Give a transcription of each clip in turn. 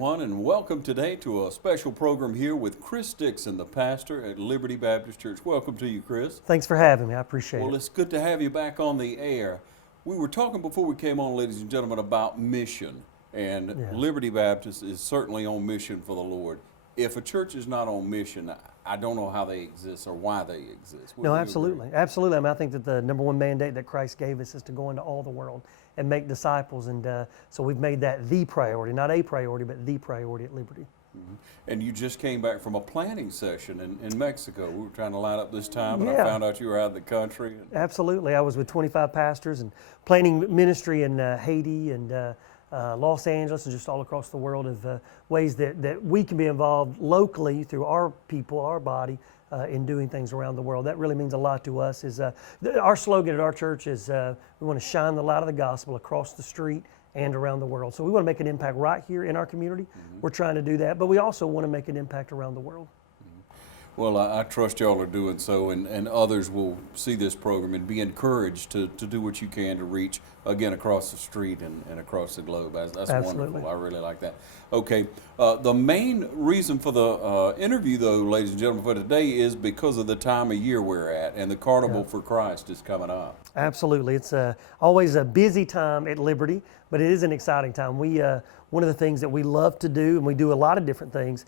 everyone, and welcome today to a special program here with Chris Dixon, the pastor at Liberty Baptist Church. Welcome to you, Chris. Thanks for having me. I appreciate it. Well, it's good to have you back on the air. We were talking before we came on, ladies and gentlemen, about mission, and Liberty Baptist is certainly on mission for the Lord. If a church is not on mission, I don't know how they exist or why they exist. No, absolutely. Absolutely. I mean, I think that the number one mandate that Christ gave us is to go into all the world and make disciples. And so we've made that the priority, not a priority, but the priority at Liberty. Mm-hmm. And you just came back from a planning session in Mexico. We were trying to line up this time, and I found out you were out of the country. Absolutely. I was with 25 pastors and planning ministry in Haiti and Los Angeles and just all across the world of ways that we can be involved locally through our people, our body, in doing things around the world. That really means a lot to us. Our slogan at our church is we want to shine the light of the gospel across the street and around the world. So we want to make an impact right here in our community. Mm-hmm. We're trying to do that, but we also want to make an impact around the world. Well, I trust y'all are doing so, and others will see this program and be encouraged to do what you can to reach, again, across the street and across the globe. That's wonderful. I really like that. Okay, the main reason for the interview, though, ladies and gentlemen, for today is because of the time of year we're at, and the Carnival for Christ is coming up. Absolutely. It's always a busy time at Liberty, but it is an exciting time. One of the things that we love to do, and we do a lot of different things,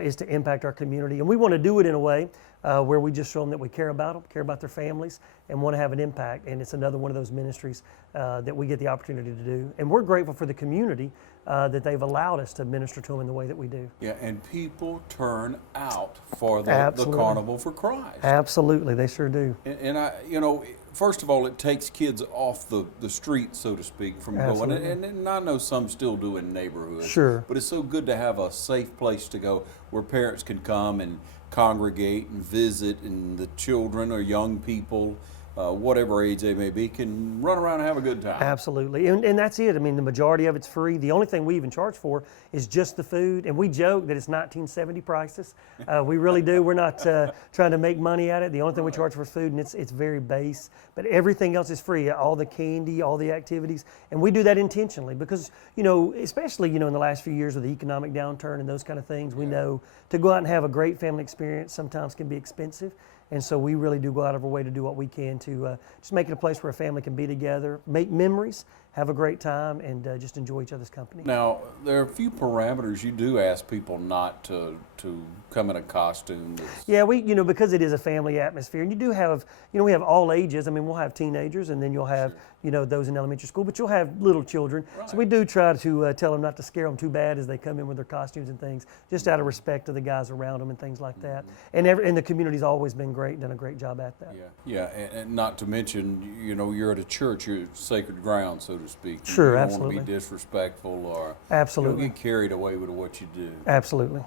is to impact our community. And we want to do it in a way where we just show them that we care about them, care about their families, and want to have an impact. And it's another one of those ministries that we get the opportunity to do. And we're grateful for the community that they've allowed us to minister to them in the way that we do. Yeah, and people turn out for the Carnival for Christ. Absolutely, they sure do. And first of all, it takes kids off the street, so to speak, from going. And I know some still do in neighborhoods. Sure. But it's so good to have a safe place to go where parents can come and congregate and visit, and the children or young people, whatever age they may be, can run around and have a good time. Absolutely, and that's it. I mean, the majority of it's free. The only thing we even charge for is just the food, and we joke that it's 1970 prices. We really do. We're not trying to make money at it. The only thing we charge for is food, and it's very base, but everything else is free, all the candy, all the activities, and we do that intentionally because, especially, in the last few years with the economic downturn and those kind of things, we know to go out and have a great family experience sometimes can be expensive. And so we really do go out of our way to do what we can to just make it a place where a family can be together, make memories, have a great time, and just enjoy each other's company. Now, there are a few parameters. You do ask people not to come in a costume. Yeah, because it is a family atmosphere, and you do have, we have all ages. I mean, we'll have teenagers, and then you'll have, those in elementary school, but you'll have little children. Right. So we do try to tell them not to scare them too bad as they come in with their costumes and things, just out of respect to the guys around them and things like that. And the community's always been great and done a great job at that. Yeah, and not to mention, you're at a church, you're sacred ground, so to speak. Sure, you don't absolutely. want to be disrespectful or absolutely get carried away with what you do. Absolutely.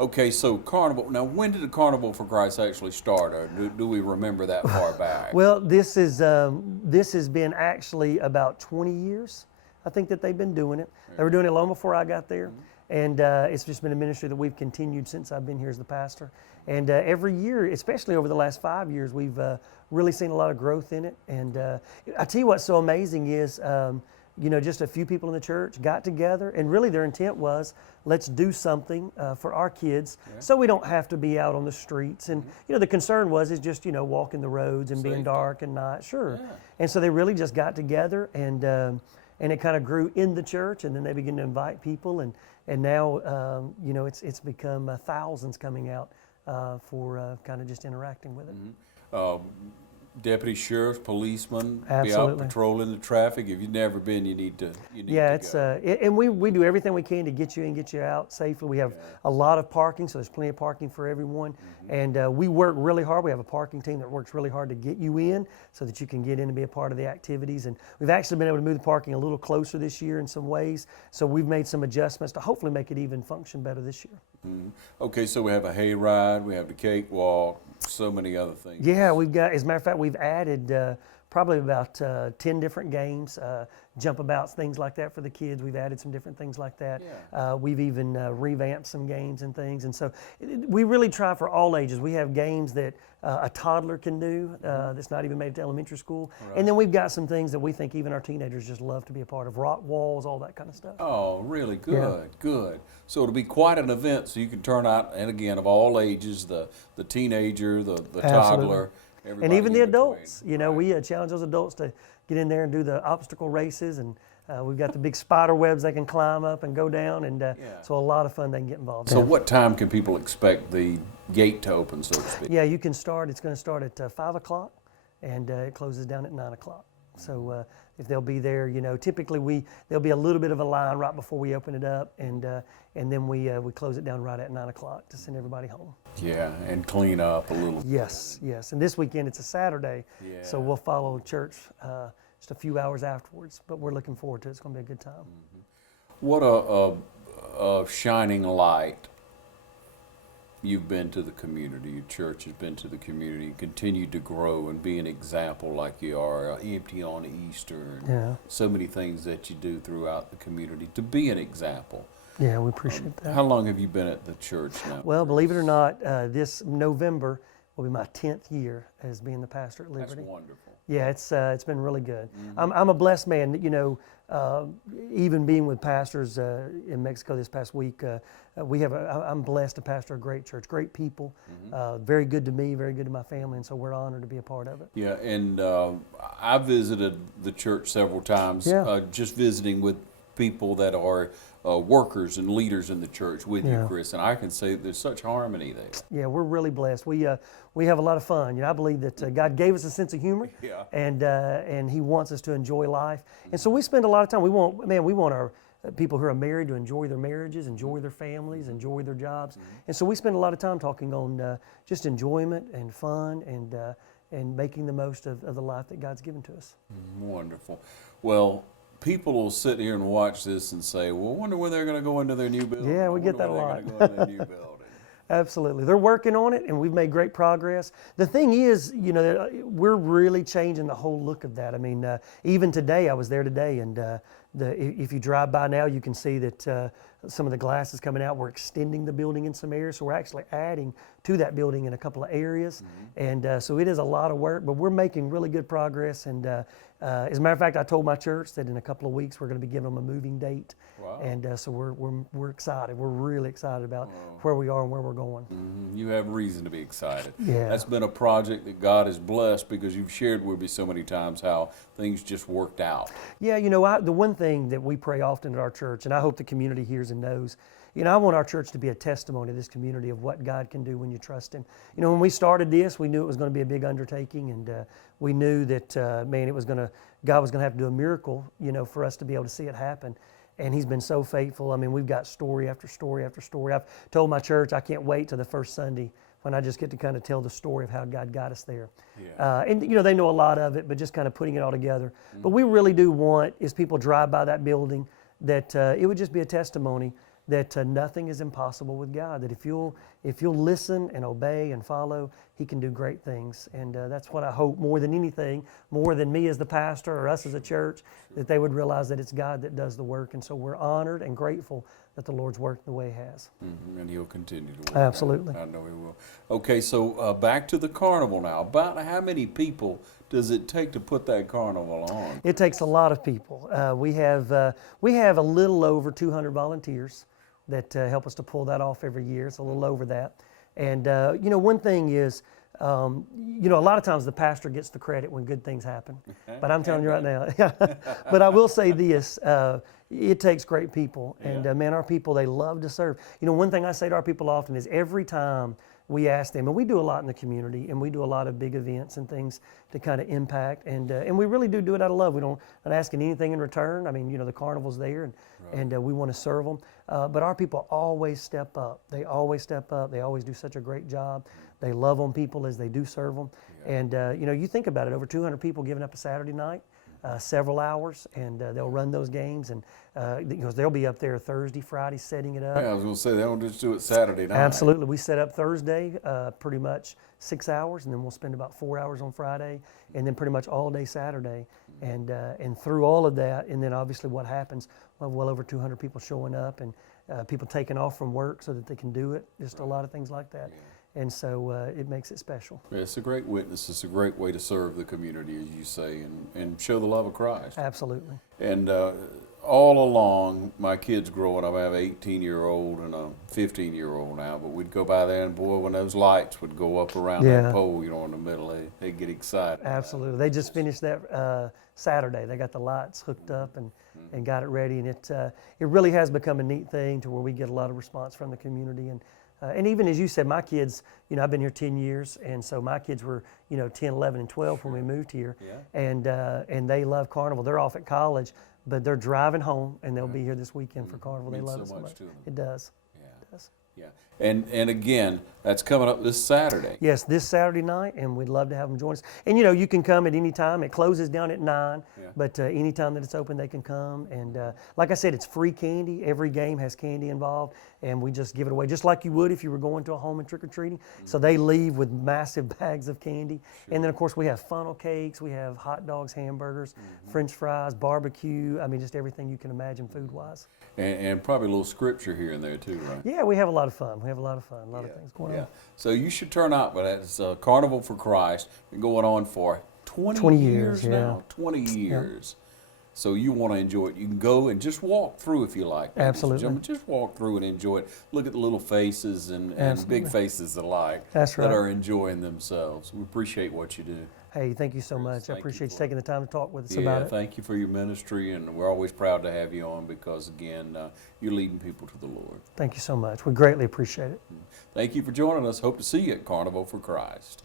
Okay, so Carnival. Now, when did the Carnival for Christ actually start, or do we remember that far back? Well, this has been actually about 20 years, I think, that they've been doing it. They were doing it long before I got there, and it's just been a ministry that we've continued since I've been here as the pastor. And every year, especially over the last 5 years, we've really seen a lot of growth in it. And I tell you what's so amazing is, just a few people in the church got together, and really their intent was, let's do something for our kids so we don't have to be out on the streets. And, the concern is just, walking the roads and being dark and night. Sure. Yeah. And so they really just got together, and it kind of grew in the church, and then they began to invite people, and now, it's become thousands coming out for kind of just interacting with it. Deputy sheriffs, policemen, absolutely. Be out patrolling the traffic. If you've never been, you need to. And we do everything we can to get you in, get you out safely. We have a lot of parking, so there's plenty of parking for everyone. And we work really hard. We have a parking team that works really hard to get you in so that you can get in and be a part of the activities. And we've actually been able to move the parking a little closer this year in some ways. So we've made some adjustments to hopefully make it even function better this year. Okay, so we have a hayride, we have the cakewalk, so many other things. Yeah, we've got, as a matter of fact, we've added probably about 10 different games, jump abouts, things like that for the kids. We've added some different things like that. Yeah. We've even revamped some games and things. And so we really try for all ages. We have games that a toddler can do that's not even made it to elementary school. Right. And then we've got some things that we think even our teenagers just love to be a part of, rock walls, all that kind of stuff. Oh, really good, good. So it'll be quite an event. So you can turn out, and again, of all ages, the teenager, the toddler, everybody and even the in between. adults. You know, we challenge those adults to get in there and do the obstacle races, and we've got the big spider webs they can climb up and go down, and so a lot of fun they can get involved in. So what time can people expect the gate to open, so to speak? Yeah, you can start. It's going to start at 5 o'clock, and it closes down at 9 o'clock. So if they'll be there, you know, typically there'll be a little bit of a line right before we open it up, and then we close it down right at 9 o'clock to send everybody home. Yeah, and clean up a little. Yes, yes. And this weekend it's a Saturday, so we'll follow church just a few hours afterwards. But we're looking forward to it. It's going to be a good time. What a shining light you've been to the community. Your church has been to the community and continued to grow and be an example like you are, empty on Easter, and so many things that you do throughout the community to be an example. Yeah, we appreciate that. How long have you been at the church now? Well, believe it or not, this November will be my 10th year as being the pastor at Liberty. That's wonderful. Yeah, it's been really good. I'm a blessed man. You know, even being with pastors in Mexico this past week, I'm blessed to pastor a great church, great people, very good to me, very good to my family, and so we're honored to be a part of it. Yeah, and I visited the church several times, just visiting with people that are workers and leaders in the church with you, Chris, and I can say there's such harmony there. Yeah, we're really blessed. We have a lot of fun. You know, I believe that God gave us a sense of humor, and He wants us to enjoy life. And so we spend a lot of time. We want our people who are married to enjoy their marriages, enjoy their families, enjoy their jobs. And so we spend a lot of time talking on just enjoyment and fun and making the most of the life that God's given to us. Wonderful. Well, people will sit here and watch this and say, well, I wonder when they're going to go into their new building. Yeah, we get that a lot. Absolutely. They're working on it, and we've made great progress. The thing is, you know, we're really changing the whole look of that. I mean, even today, I was there today, and if you drive by now, you can see that some of the glass is coming out. We're extending the building in some areas, so we're actually adding to that building in a couple of areas. And so it is a lot of work, but we're making really good progress. And as a matter of fact, I told my church that in a couple of weeks we're going to be giving them a moving date. Wow. And so we're excited. We're really excited about where we are and where we're going. You have reason to be excited. Yeah. That's been a project that God has blessed because you've shared with me so many times how things just worked out. Yeah, you know, the one thing that we pray often at our church, and I hope the community hears and knows, you know, I want our church to be a testimony to this community of what God can do when you trust Him. You know, when we started this, we knew it was going to be a big undertaking, and we knew that, God was going to have to do a miracle, you know, for us to be able to see it happen. And He's been so faithful. I mean, we've got story after story after story. I've told my church I can't wait till the first Sunday when I just get to kind of tell the story of how God got us there. And, you know, they know a lot of it, but just kind of putting it all together. But we really do want, as people drive by that building, that it would just be a testimony that nothing is impossible with God, that if you'll listen and obey and follow, He can do great things. And that's what I hope more than anything, more than me as the pastor or us as a church, that they would realize that it's God that does the work. And so we're honored and grateful that the Lord's worked the way He has. And He'll continue to work. Absolutely. I know He will. Okay, so back to the carnival now. About how many people does it take to put that carnival on? It takes a lot of people. We have a little over 200 volunteers that help us to pull that off every year. It's a little over that. And, you know, one thing is, you know, a lot of times the pastor gets the credit when good things happen. But I'm telling you right now, but I will say this, it takes great people. And, man, our people, they love to serve. You know, one thing I say to our people often is every time we ask them, and we do a lot in the community, and we do a lot of big events and things to kind of impact, and we really do it out of love. We don't not asking anything in return. I mean, you know, the carnival's there, and we want to serve them. But our people always step up. They always step up. They always do such a great job. They love on people as they do serve them. And, you know, you think about it, over 200 people giving up a Saturday night. several hours, and they'll run those games, and because they'll be up there Thursday, Friday, setting it up. Yeah, I was going to say, they don't just do it Saturday night. Absolutely. We set up Thursday, pretty much 6 hours, and then we'll spend about 4 hours on Friday, and then pretty much all day Saturday. And through all of that, and then obviously what happens, we'll have well over 200 people showing up, and people taking off from work so that they can do it, just a lot of things like that. Yeah. And so it makes it special. Yeah, it's a great witness. It's a great way to serve the community, as you say, and show the love of Christ. Absolutely. And all along, my kids growing up, I have an 18-year-old and a 15-year-old now, but we'd go by there, and boy, when those lights would go up around that pole, in the middle, they'd get excited. Absolutely. They just finished that Saturday. They got the lights hooked up and got it ready, and it really has become a neat thing to where we get a lot of response from the community. And even as you said, my kids, I've been here 10 years, and so my kids were, 10, 11, and 12 when we moved here, and they love Carnival. They're off at college, but they're driving home, and they'll be here this weekend for Carnival. They love it so much. It does. Yeah. It does. Yeah. And again, that's coming up this Saturday. Yes, this Saturday night, and we'd love to have them join us. And you can come at any time. It closes down at 9, but any time that it's open, they can come. And like I said, it's free candy. Every game has candy involved, and we just give it away, just like you would if you were going to a home and trick-or-treating. So they leave with massive bags of candy. And then, of course, we have funnel cakes, we have hot dogs, hamburgers, French fries, barbecue, just everything you can imagine food-wise. And probably a little scripture here and there, too, right? Yeah, we have a lot of fun. We have a lot of fun, a lot of things going on. So you should turn out, but it's Carnival for Christ. Been going on for 20 years now. 20 years. Yeah. So you want to enjoy it. You can go and just walk through if you like. Absolutely. Just walk through and enjoy it. Look at the little faces and big faces alike that are enjoying themselves. We appreciate what you do. Hey, thank you so much. I appreciate you taking the time to talk with us about it. Yeah, thank you for your ministry, and we're always proud to have you on because, again, you're leading people to the Lord. Thank you so much. We greatly appreciate it. Thank you for joining us. Hope to see you at Carnival for Christ.